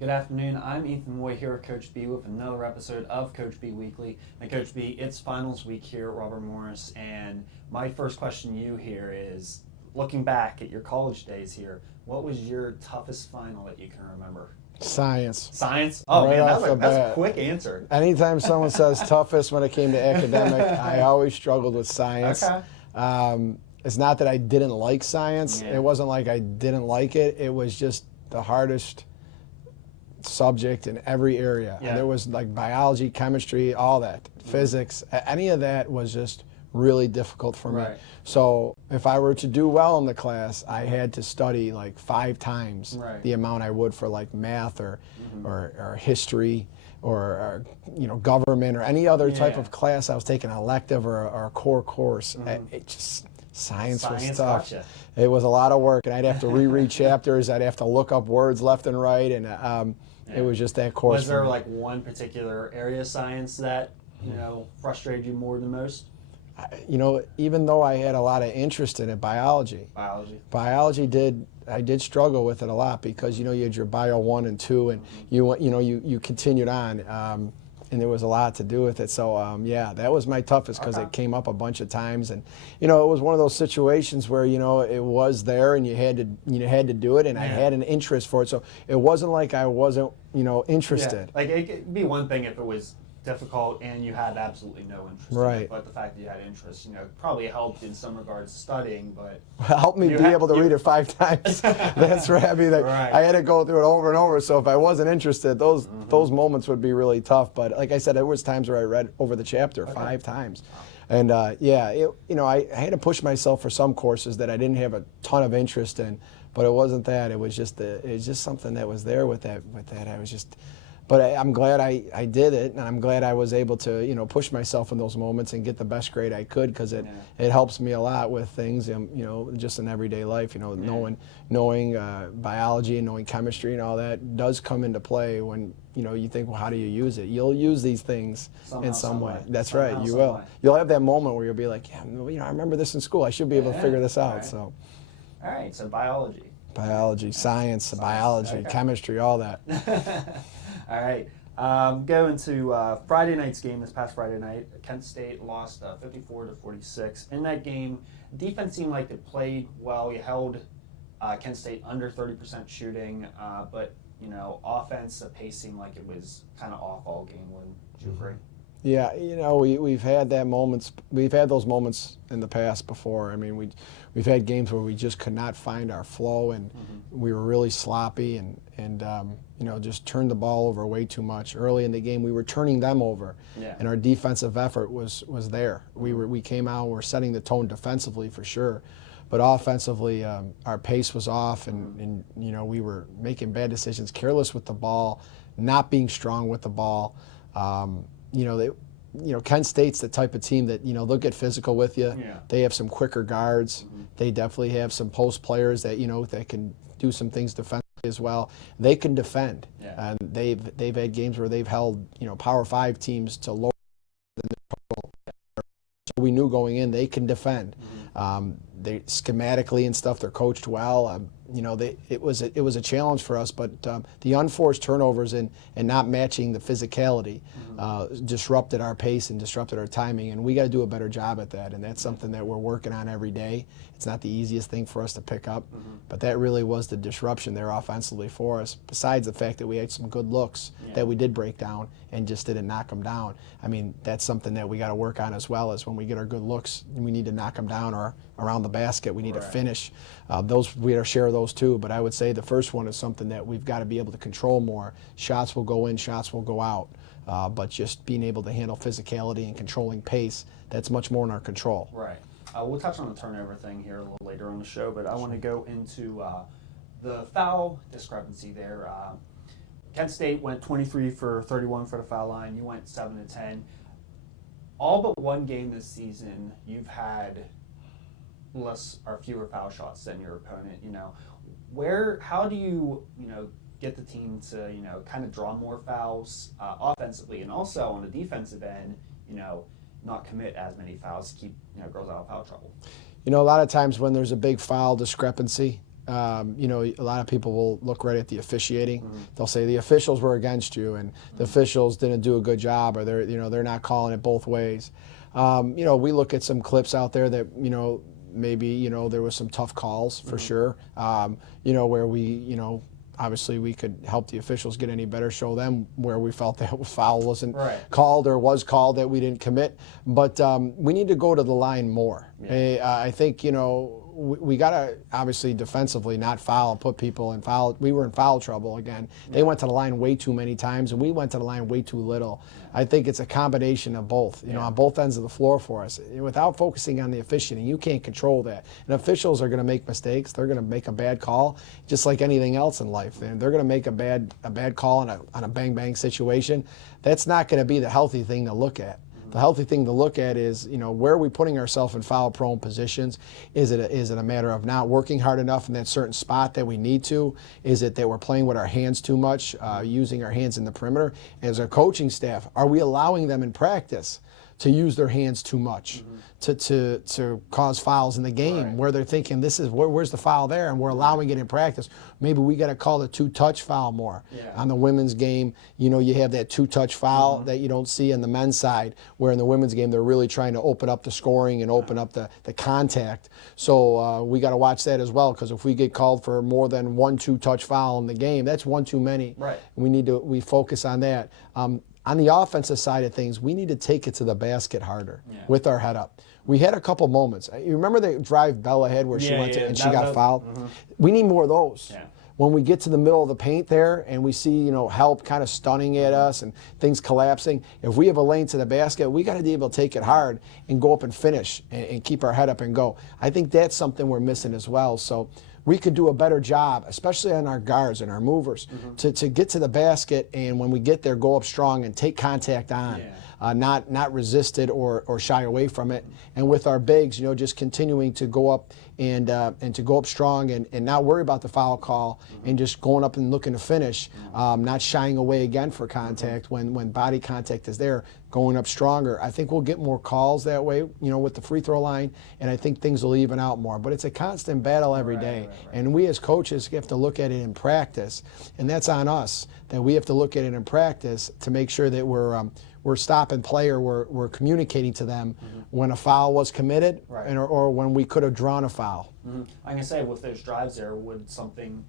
Good afternoon. I'm Ethan Moy here with Coach B with another episode of Coach B Weekly. And Coach B, it's finals week here at Robert Morris, and my first question to you here is, looking back at your college days here, what was your toughest final that you can remember? Science. Science? Oh, right man, that's a quick answer. Anytime someone says toughest when it came to academic, I always struggled with science. Okay. It's not that I didn't like science. Yeah. It wasn't like I didn't like it. It was just the hardest subject in every area. Yeah. And there was like biology, chemistry, all that, physics. Any of that was just really difficult for me. Right. So if I were to do well in the class, I had to study like 5 times the amount I would for like math or history or government or any other type of class I was taking, an elective or a core course. It just Science was tough. Gotcha. It was a lot of work, and I'd have to reread chapters. I'd have to look up words left and right, and it was just that course. Was there like one particular area of science that frustrated you more than most? Even though I had a lot of interest in it, biology I did struggle with it a lot because you had your bio 1 and 2, and you continued on. And there was a lot to do with it. So, that was my toughest because it came up a bunch of times. And, it was one of those situations where, it was there and you had to do it, and I had an interest for it. So it wasn't like I wasn't, interested. Yeah. Like, it could be one thing if it was difficult and you had absolutely no interest in it, but the fact that you had interest, probably helped in some regards studying, but... Well, helped me be able to read it 5 times. That's right. I mean, I had to go through it over and over, so if I wasn't interested, those moments would be really tough. But like I said, there was times where I read over the chapter 5 times. And I had to push myself for some courses that I didn't have a ton of interest in, but it wasn't that. It was just something that was there with that. I was just... But I'm glad I did it, and I'm glad I was able to, push myself in those moments and get the best grade I could, because it helps me a lot with things, just in everyday life. Knowing biology and knowing chemistry and all that does come into play when you think, well, how do you use it? You'll use these things in some way. That's right, you will. You'll have that moment where you'll be like, I remember this in school. I should be able to figure this out. So. All right, so biology. Biology, science, biology, chemistry, all that. All right. Going to Friday night's game this past Friday night. Kent State lost 54-46. In that game, defense seemed like it played well. You held Kent State under 30% shooting, but offense, the pace seemed like it was kind of off all game. Wouldn't you agree? Yeah, we've had that moments. We've had those moments in the past before. I mean, we've had games where we just could not find our flow, and we were really sloppy, and just turned the ball over way too much. Early in the game, we were turning them over, and our defensive effort was there. We came out, we were setting the tone defensively for sure, but offensively, our pace was off, and we were making bad decisions, careless with the ball, not being strong with the ball. Kent State's the type of team that, they'll get physical with you. Yeah. They have some quicker guards. They definitely have some post players that, that can do some things defensively as well. They can defend. Yeah. And they've had games where they've held, Power 5 teams to lower than the total. So we knew going in they can defend. They schematically and stuff, they're coached well. It was a challenge for us, but the unforced turnovers and not matching the physicality disrupted our pace and disrupted our timing, and we got to do a better job at that, and that's something that we're working on every day. It's not the easiest thing for us to pick up, but that really was the disruption there offensively for us, besides the fact that we had some good looks that we did break down and just didn't knock them down. I mean, that's something that we got to work on as well, as when we get our good looks, we need to knock them down, or around the basket, we need to finish. We got to share those too, but I would say the first one is something that we've got to be able to control more. Shots will go in, shots will go out, but just being able to handle physicality and controlling pace, that's much more in our control. Right. We'll touch on the turnover thing here a little later on the show, but I want to go into the foul discrepancy there. Kent State went 23 for 31 for the foul line. You went 7 to 10. All but one game this season, you've had less or fewer foul shots than your opponent. How do you get the team to kind of draw more fouls offensively, and also on the defensive end, not commit as many fouls to keep girls out of foul trouble? A lot of times when there's a big foul discrepancy, you know, a lot of people will look right at the officiating. They'll say the officials were against you, and the officials didn't do a good job, or they're not calling it both ways. You know, we look at some clips out there that, you know, maybe, you know, there was some tough calls for sure. You know, where we, you know, obviously we could help the officials get any better, show them where we felt that foul wasn't called or was called that we didn't commit. But we need to go to the line more. I think, you know, we got to obviously defensively not foul, put people in foul. We were in foul trouble again. They went to the line way too many times, and we went to the line way too little. I think it's a combination of both, you know, on both ends of the floor for us. Without focusing on the officiating, you can't control that. And officials are going to make mistakes. They're going to make a bad call, just like anything else in life. And they're going to make a bad call on a bang-bang situation. That's not going to be the healthy thing to look at. The healthy thing to look at is, you know, where are we putting ourselves in foul-prone positions? Is it a matter of not working hard enough in that certain spot that we need to? Is it that we're playing with our hands too much, using our hands in the perimeter? As our coaching staff, are we allowing them in practice to use their hands too much, to cause fouls in the game where they're thinking, this is where's the foul there, and we're allowing it in practice? Maybe we got to call the two-touch foul more. On the women's game, you know, you have that two-touch foul that you don't see on the men's side, where in the women's game they're really trying to open up the scoring and open up the contact. So we got to watch that as well, because if we get called for more than one two-touch foul in the game, that's one too many. We focus on that. On the offensive side of things, we need to take it to the basket harder with our head up. We had a couple moments. You remember the drive Bella had where she went to and she got fouled? We need more of those. When we get to the middle of the paint there and we see, you know, help kind of stunning at us and things collapsing, if we have a lane to the basket, we got to be able to take it hard and go up and finish and keep our head up and go. I think that's something we're missing as well. So we could do a better job, especially on our guards and our movers, to get to the basket, and when we get there, go up strong and take contact on, not resist it or shy away from it. And with our bigs, you know, just continuing to go up and to go up strong and not worry about the foul call and just going up and looking to finish, not shying away again for contact when body contact is there, going up stronger. I think we'll get more calls that way, you know, with the free throw line, and I think things will even out more. But it's a constant battle every day. And we as coaches have to look at it in practice, and that's on us, that we have to look at it in practice to make sure that we're stopping play, or we're communicating to them when a foul was committed or when we could have drawn a foul. I'm going to say, with those drives there, would something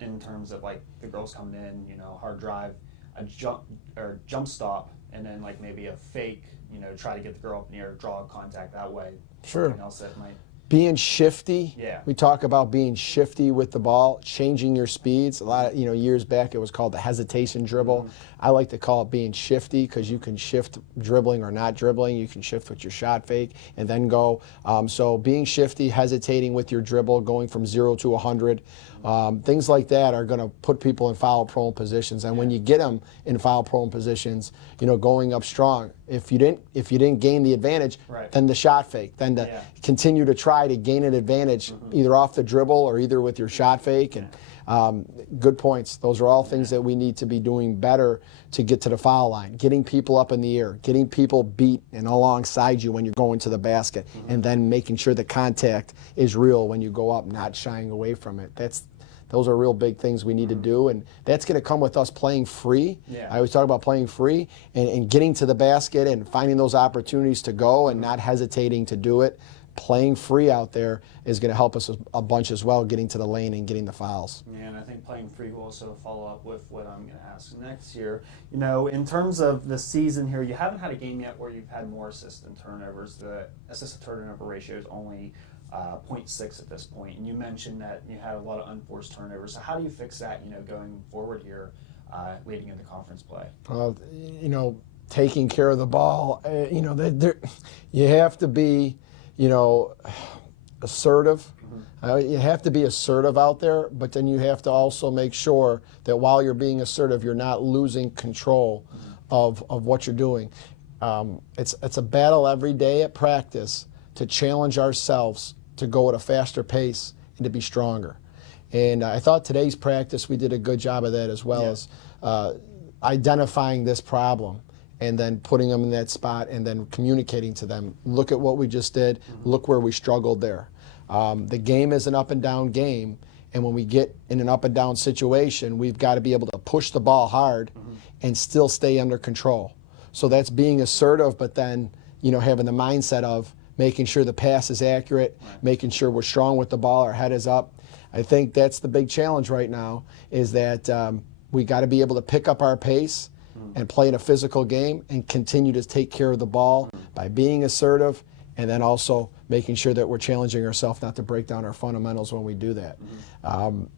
in terms of like the girls coming in, you know, hard drive, a jump stop, and then like maybe a fake, you know, try to get the girl up in the air, draw contact that way. Something else that might. Being shifty. We talk about being shifty with the ball, changing your speeds. A lot of, you know, years back it was called the hesitation dribble. I like to call it being shifty, because you can shift dribbling or not dribbling. You can shift with your shot fake and then go. So being shifty, hesitating with your dribble, going from 0 to 100. Things like that are going to put people in foul-prone positions, and when you get them in foul-prone positions, you know, going up strong. If you didn't gain the advantage, then the shot fake, then to continue to try to gain an advantage, either off the dribble or either with your shot fake. And good points. Those are all things that we need to be doing better to get to the foul line. Getting people up in the air, getting people beat and alongside you when you're going to the basket, and then making sure the contact is real when you go up, not shying away from it. Those are real big things we need to do, and that's going to come with us playing free. I always talk about playing free and getting to the basket and finding those opportunities to go and not hesitating to do it. Playing free out there is going to help us a bunch as well, getting to the lane and getting the fouls. Yeah, and I think playing free will also follow up with what I'm going to ask next here. You know, in terms of the season here, you haven't had a game yet where you've had more assist than turnovers. The assist to turnover ratio is only 0.6 at this point, and you mentioned that you had a lot of unforced turnovers. So how do you fix that, you know, going forward here, leading into conference play? You know, taking care of the ball. You know, you have to be, you know, assertive. You have to be assertive out there, but then you have to also make sure that while you're being assertive, you're not losing control of what you're doing. It's a battle every day at practice to challenge ourselves to go at a faster pace and to be stronger. And I thought today's practice, we did a good job of that, as well as identifying this problem and then putting them in that spot and then communicating to them. Look at what we just did. Look where we struggled there. The game is an up and down game, and when we get in an up and down situation, we've got to be able to push the ball hard and still stay under control. So that's being assertive, but then having the mindset of making sure the pass is accurate, making sure we're strong with the ball, our head is up. I think that's the big challenge right now, is that we got to be able to pick up our pace and play in a physical game and continue to take care of the ball by being assertive, and then also making sure that we're challenging ourselves not to break down our fundamentals when we do that.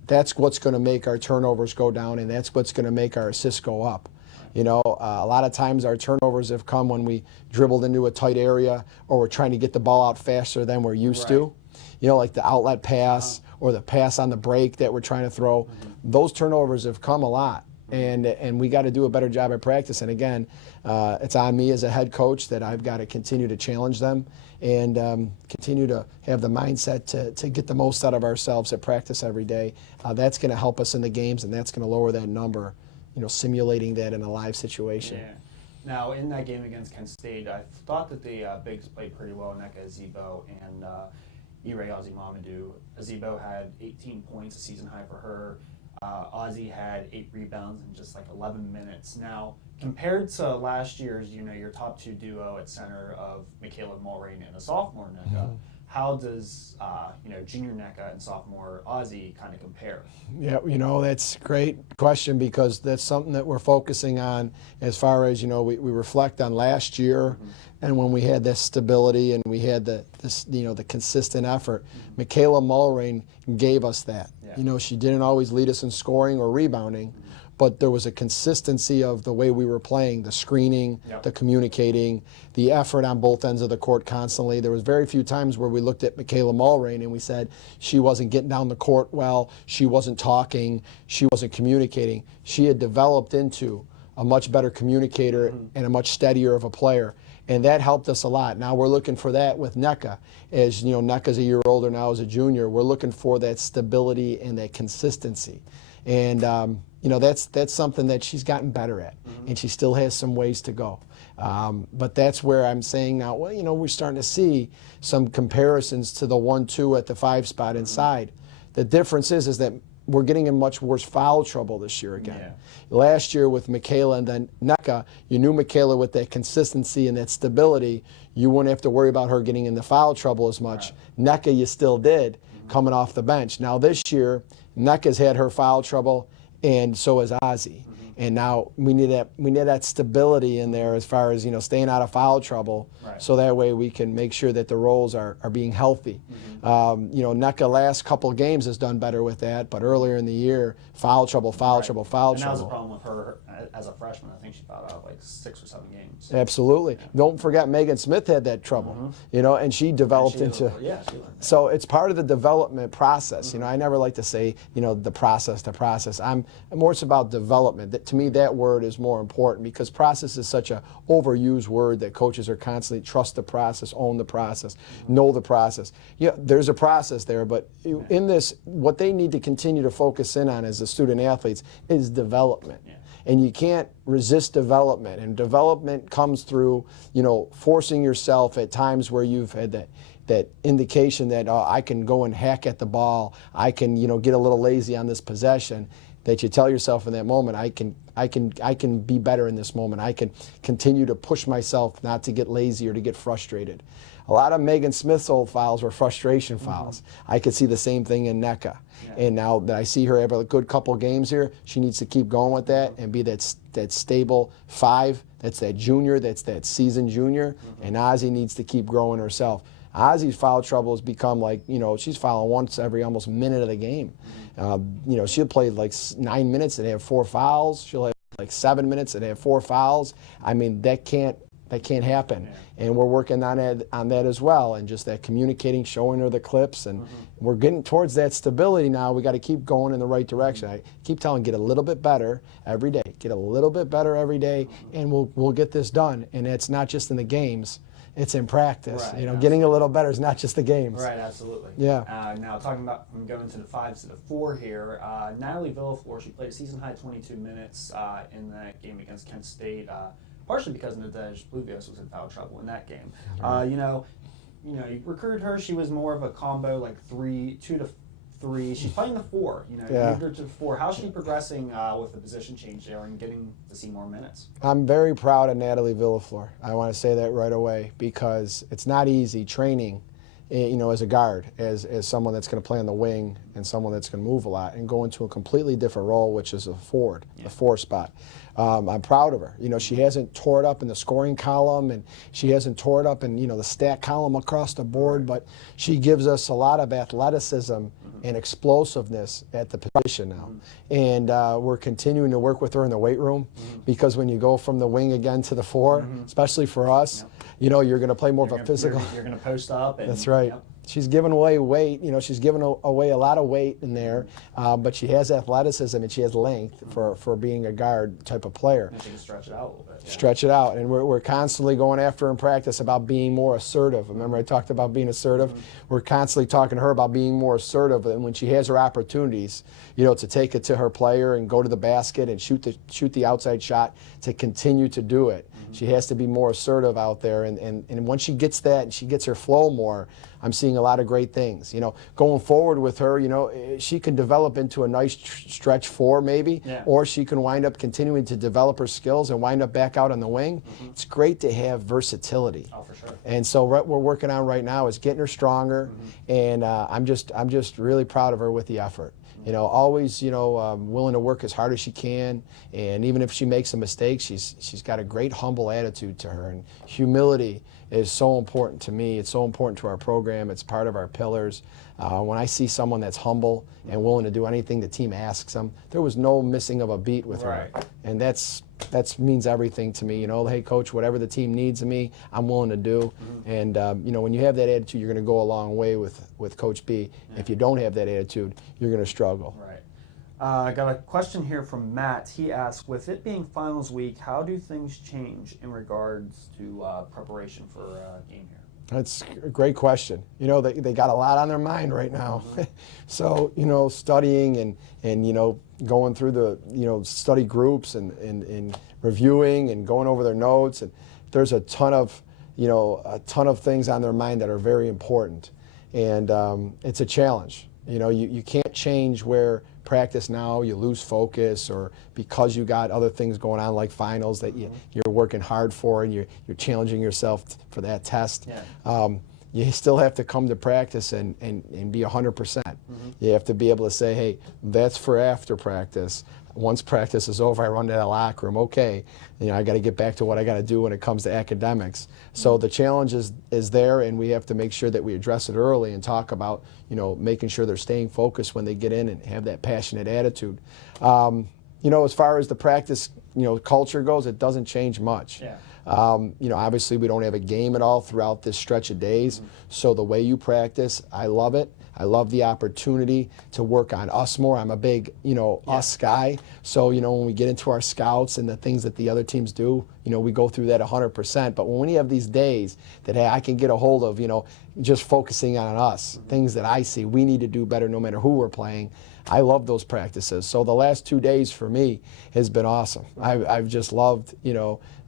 That's what's going to make our turnovers go down, and that's what's going to make our assists go up. A lot of times our turnovers have come when we dribbled into a tight area, or we're trying to get the ball out faster than we're used to. Like the outlet pass or the pass on the break that we're trying to throw. Those turnovers have come a lot, and we got to do a better job at practice. And again, it's on me as a head coach that I've got to continue to challenge them and continue to have the mindset to get the most out of ourselves at practice every day. That's going to help us in the games, and that's going to lower that number, simulating that in a live situation. Yeah. Now, in that game against Kent State, I thought that the bigs played pretty well. Nneka Azebo and Ire Mamadou. Azebo had 18 points, a season high for her. Ozzy had 8 rebounds in just like 11 minutes. Now, compared to last year's, your top 2 duo at center of Michaela Mulrain and a sophomore Nneka, how does junior Nneka and sophomore Ozzy kind of compare? Yeah, that's a great question, because that's something that we're focusing on as far as, we reflect on last year and when we had this stability and we had the consistent effort. Michaela Mulrain gave us that. Yeah. She didn't always lead us in scoring or rebounding, but there was a consistency of the way we were playing, the screening, the communicating, the effort on both ends of the court constantly. There was very few times where we looked at Michaela Mulrain and we said she wasn't getting down the court well, she wasn't talking, she wasn't communicating. She had developed into a much better communicator and a much steadier of a player. And that helped us a lot. Now we're looking for that with Nneka. As Nneka's a year older now as a junior, we're looking for that stability and that consistency. And that's something that she's gotten better at, and she still has some ways to go. But that's where I'm saying now, we're starting to see some comparisons to the 1-2 at the 5 spot inside. The difference is that we're getting in much worse foul trouble this year again. Yeah. Last year with Michaela and then Nneka, you knew Michaela with that consistency and that stability, you wouldn't have to worry about her getting into foul trouble as much. Right. Nneka, you still did coming off the bench. Now this year, Nneka's had her foul trouble, and so has Ozzy. And now we need that stability in there as far as staying out of foul trouble, so that way we can make sure that the roles are being healthy. Nneka last couple games has done better with that, but earlier in the year, foul trouble. And that was a problem with her as a freshman. I think she fouled out like 6 or 7 games. Absolutely. Yeah. Don't forget Megan Smith had that trouble, and she developed into. So it's part of the development process. I never like to say the process. I'm more it's about development. To me, that word is more important, because process is such a overused word that coaches are constantly trust the process, own the process, know the process. There's a process there, but in this, what they need to continue to focus in on as the student athletes is development. Yeah. And you can't resist development, and development comes through forcing yourself at times where you've had that indication that I can go and hack at the ball, I can get a little lazy on this possession. That you tell yourself in that moment, I can be better in this moment. I can continue to push myself not to get lazy or to get frustrated. A lot of Megan Smith's old fouls were frustration fouls. I could see the same thing in Nneka. Yeah. And now that I see her have a good couple games here, she needs to keep going with that and be that stable 5. That's that junior, that's that seasoned junior. And Ozzy needs to keep growing herself. Ozzy's foul trouble has become like, she's fouling once every almost minute of the game. She'll play like 9 minutes and have 4 fouls. She'll have like 7 minutes and have 4 fouls. I mean, that can't happen. Yeah. And we're working on that as well, and just that communicating, showing her the clips, and we're getting towards that stability now. We got to keep going in the right direction. I keep telling, get a little bit better every day. Get a little bit better every day, and we'll get this done. And it's not just in the games. It's in practice. Right, getting a little better is not just the games. Right, absolutely. Yeah. Now, talking about, I'm going to the 5 to the 4 here. Natalie Villaflor, she played a season-high 22 minutes in that game against Kent State, partially because Nadej Bluvios was in foul trouble in that game. you recruited her. She was more of a combo, like 2 to 3. She's playing the 4. You moved her to the 4. How's she progressing with the position change there and getting to see more minutes? I'm very proud of Natalie Villaflor. I want to say that right away because it's not easy training, as a guard, as someone that's going to play on the wing and someone that's going to move a lot and go into a completely different role, which is a forward, the 4 spot. I'm proud of her. She hasn't tore it up in the scoring column and she hasn't tore it up in, the stat column across the board, but she gives us a lot of athleticism and explosiveness at the position now. And we're continuing to work with her in the weight room because when you go from the wing again to the 4, especially for us, you're going to play more of a physical. You're going to post up. And, that's right. Yep. She's given away weight. She's given away a lot of weight in there, but she has athleticism and she has length for being a guard type of player. And she can stretch it out a little bit. Yeah. Stretch it out, and we're constantly going after her in practice about being more assertive. Remember I talked about being assertive? We're constantly talking to her about being more assertive, and when she has her opportunities, to take it to her player and go to the basket and shoot the outside shot, to continue to do it. She has to be more assertive out there, and once she gets that and she gets her flow more, I'm seeing a lot of great things. Going forward with her, she can develop into a nice stretch 4 maybe, or she can wind up continuing to develop her skills and wind up back out on the wing. It's great to have versatility. Oh, for sure. And so what we're working on right now is getting her stronger, and I'm just really proud of her with the effort. Always, willing to work as hard as she can, and even if she makes a mistake, she's got a great humble attitude to her, and humility is so important to me. It's so important to our program. It's part of our pillars. When I see someone that's humble and willing to do anything the team asks them, there was no missing of a beat with her, and that means everything to me. Hey coach, whatever the team needs of me, I'm willing to do. And when you have that attitude, you're going to go a long way with Coach B. If you don't have that attitude, you're going to struggle. Right. I got a question here from Matt. He asks, with it being finals week, how do things change in regards to preparation for a game here? That's a great question. They got a lot on their mind right now. So, studying and going through the, study groups and reviewing and going over their notes. And there's a ton of things on their mind that are very important. And it's a challenge. You can't change where practice now, you lose focus, or because you got other things going on like finals that you're working hard for and you're challenging yourself for that test. You still have to come to practice and be 100%. You have to be able to say, hey, that's for after practice. Once practice is over, I run to the locker room. Okay, I got to get back to what I got to do when it comes to academics. So the challenge is there, and we have to make sure that we address it early and talk about, making sure they're staying focused when they get in and have that passionate attitude. As far as the practice, culture goes, it doesn't change much. Obviously we don't have a game at all throughout this stretch of days. So the way you practice, I love it. I love the opportunity to work on us more. I'm a big, us guy. So, when we get into our scouts and the things that the other teams do, we go through that 100%. But when you have these days that, hey, I can get a hold of, just focusing on us, things that I see we need to do better no matter who we're playing, I love those practices. So the last 2 days for me has been awesome. I've just loved,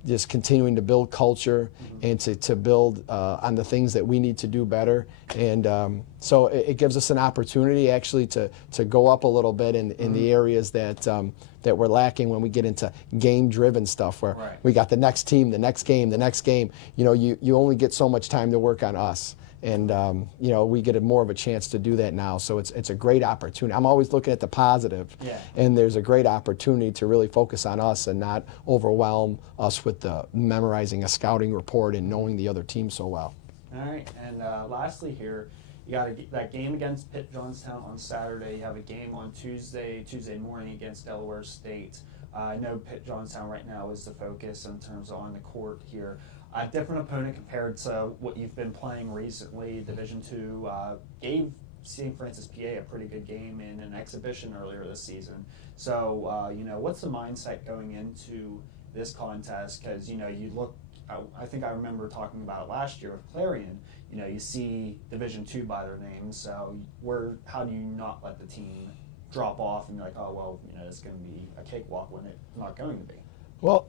just continuing to build culture and to build on the things that we need to do better. And so it gives us an opportunity actually to go up a little bit in the areas that we're lacking when we get into game-driven stuff where we got the next team, the next game. You only get so much time to work on us. And we get more of a chance to do that now. So it's a great opportunity. I'm always looking at the positive, and there's a great opportunity to really focus on us and not overwhelm us with memorizing a scouting report and knowing the other team so well. All right, and lastly here, you got that game against Pitt Johnstown on Saturday. You have a game on Tuesday morning against Delaware State. I know Pitt Johnstown right now is the focus in terms of on the court here. A different opponent compared to what you've been playing recently. Division II gave St. Francis, PA a pretty good game in an exhibition earlier this season. So, what's the mindset going into this contest? Because, you look, I think I remember talking about it last year with Clarion. You see Division II by their name. So, how do you not let the team drop off and be like, oh, well, it's going to be a cakewalk when it's not going to be? Well,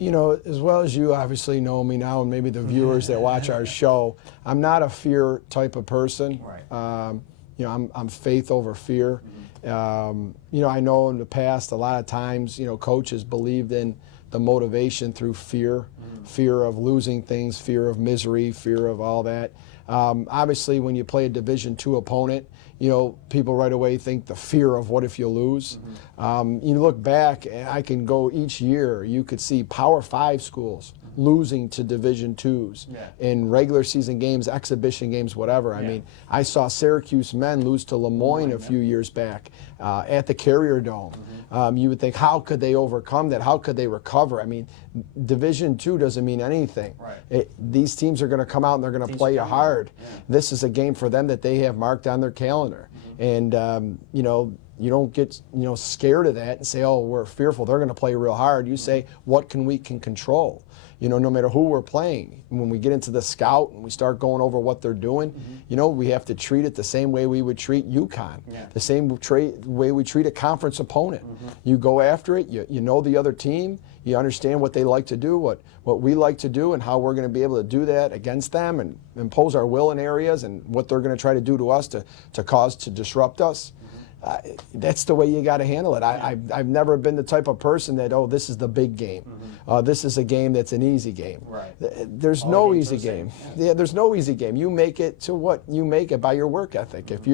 as well as you obviously know me now, and maybe the viewers that watch our show, I'm not a fear type of person. Right. I'm faith over fear. I know in the past a lot of times, coaches believed in the motivation through fear, fear of losing things, fear of misery, fear of all that. Obviously, when you play a Division II opponent, people right away think the fear of what if you lose. You look back, and I can go each year, you could see Power 5 schools losing to Division IIs in regular season games, exhibition games, whatever. I mean, I saw Syracuse men lose to Lemoyne a few years back at the Carrier Dome. You would think, how could they overcome that? How could they recover? I mean, Division II doesn't mean anything. Right. These teams are going to come out and they're going to play you hard. This is a game for them that they have marked on their calendar. And, you don't get scared of that and say, oh, we're fearful. They're going to play real hard. You say, what can we control? No matter who we're playing. When we get into the scout and we start going over what they're doing, we have to treat it the same way we would treat UConn, the same way we treat a conference opponent. You go after it, you know the other team, you understand what they like to do, what we like to do, and how we're going to be able to do that against them and impose our will in areas and what they're going to try to do to us to disrupt us. That's the way you got to handle it. I've never been the type of person that, oh, this is the big game. This is a game that's an easy game. Right. There's no easy game. Yeah, there's no easy game. You make it to what you make it by your work ethic. If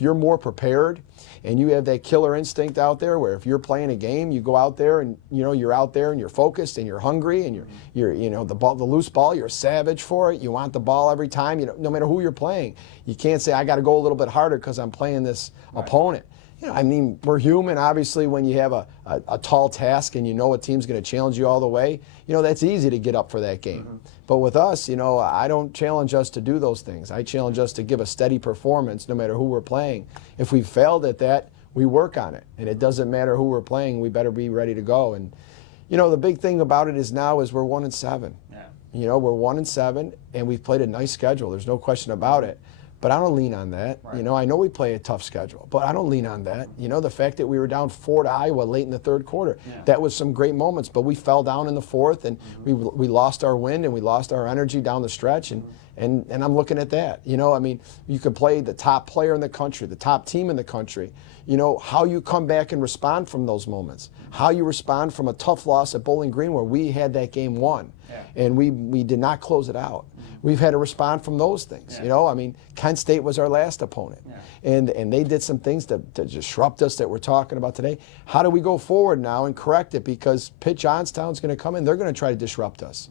you're more prepared and you have that killer instinct out there, where if you're playing a game, you go out there and you're out there and you're focused and you're hungry and you're the loose ball, you're a savage for it. You want the ball every time. No matter who you're playing, you can't say I got to go a little bit harder because I'm playing this opponent. We're human. Obviously, when you have a tall task and a team's going to challenge you all the way, that's easy to get up for that game. But with us, I don't challenge us to do those things. I challenge us to give a steady performance no matter who we're playing. If we failed at that, we work on it. And it doesn't matter who we're playing, we better be ready to go. And, the big thing about it is now is we're 1-7. Yeah. We're 1-7, and we've played a nice schedule. There's no question about it. But I don't lean on that. Right. I know we play a tough schedule, but I don't lean on that. The fact that we were down 4 to Iowa late in the third quarter, that was some great moments, but we fell down in the fourth, and we lost our wind and we lost our energy down the stretch, and I'm looking at that. You could play the top player in the country, the top team in the country. How you come back and respond from those moments, how you respond from a tough loss at Bowling Green where we had that game won, and we did not close it out. We've had to respond from those things. Kent State was our last opponent, and they did some things to disrupt us that we're talking about today. How do we go forward now and correct it? Because Pitt Johnstown's going to come in, they're going to try to disrupt us.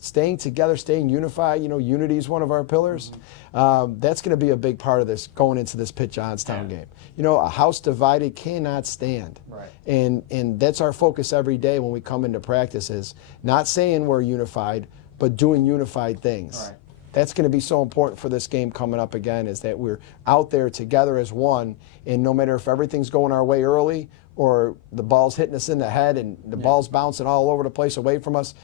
Staying together, staying unified, unity is one of our pillars. That's going to be a big part of this going into this Pitt Johnstown game. A house divided cannot stand. Right. And that's our focus every day when we come into practice, is not saying we're unified, but doing unified things. Right. That's going to be so important for this game coming up again, is that we're out there together as one, and no matter if everything's going our way early or the ball's hitting us in the head and the ball's bouncing all over the place away from us,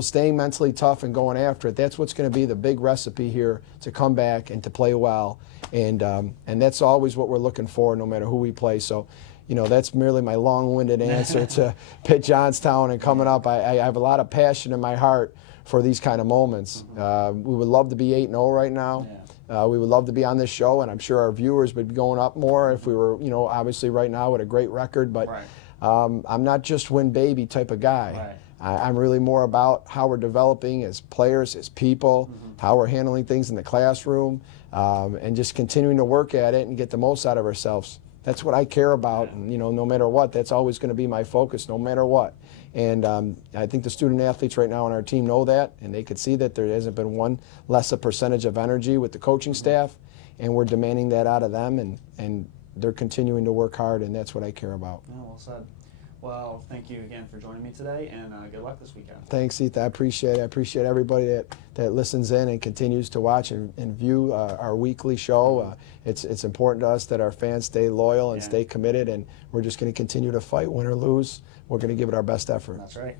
staying mentally tough and going after it, that's what's going to be the big recipe here to come back and to play well. And that's always what we're looking for no matter who we play. So, that's merely my long-winded answer to Pitt Johnstown and coming up. I have a lot of passion in my heart for these kind of moments. We would love to be 8-0 right now. We would love to be on this show, and I'm sure our viewers would be going up more if we were, obviously right now with a great record. But I'm not just win baby type of guy. I'm really more about how we're developing as players, as people, how we're handling things in the classroom, and just continuing to work at it and get the most out of ourselves. That's what I care about, and no matter what, that's always going to be my focus, no matter what. And I think the student athletes right now on our team know that, and they could see that there hasn't been one less a percentage of energy with the coaching staff, and we're demanding that out of them, and they're continuing to work hard, and that's what I care about. Yeah, well said. Well, thank you again for joining me today, and good luck this weekend. Thanks, Ethan. I appreciate it. I appreciate everybody that listens in and continues to watch and view our weekly show. It's important to us that our fans stay loyal and stay committed, and we're just going to continue to fight, win or lose. We're going to give it our best effort. That's right.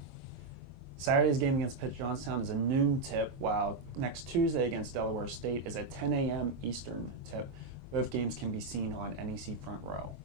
Saturday's game against Pitt Johnstown is a noon tip, while next Tuesday against Delaware State is a 10 a.m. Eastern tip. Both games can be seen on NEC Front Row.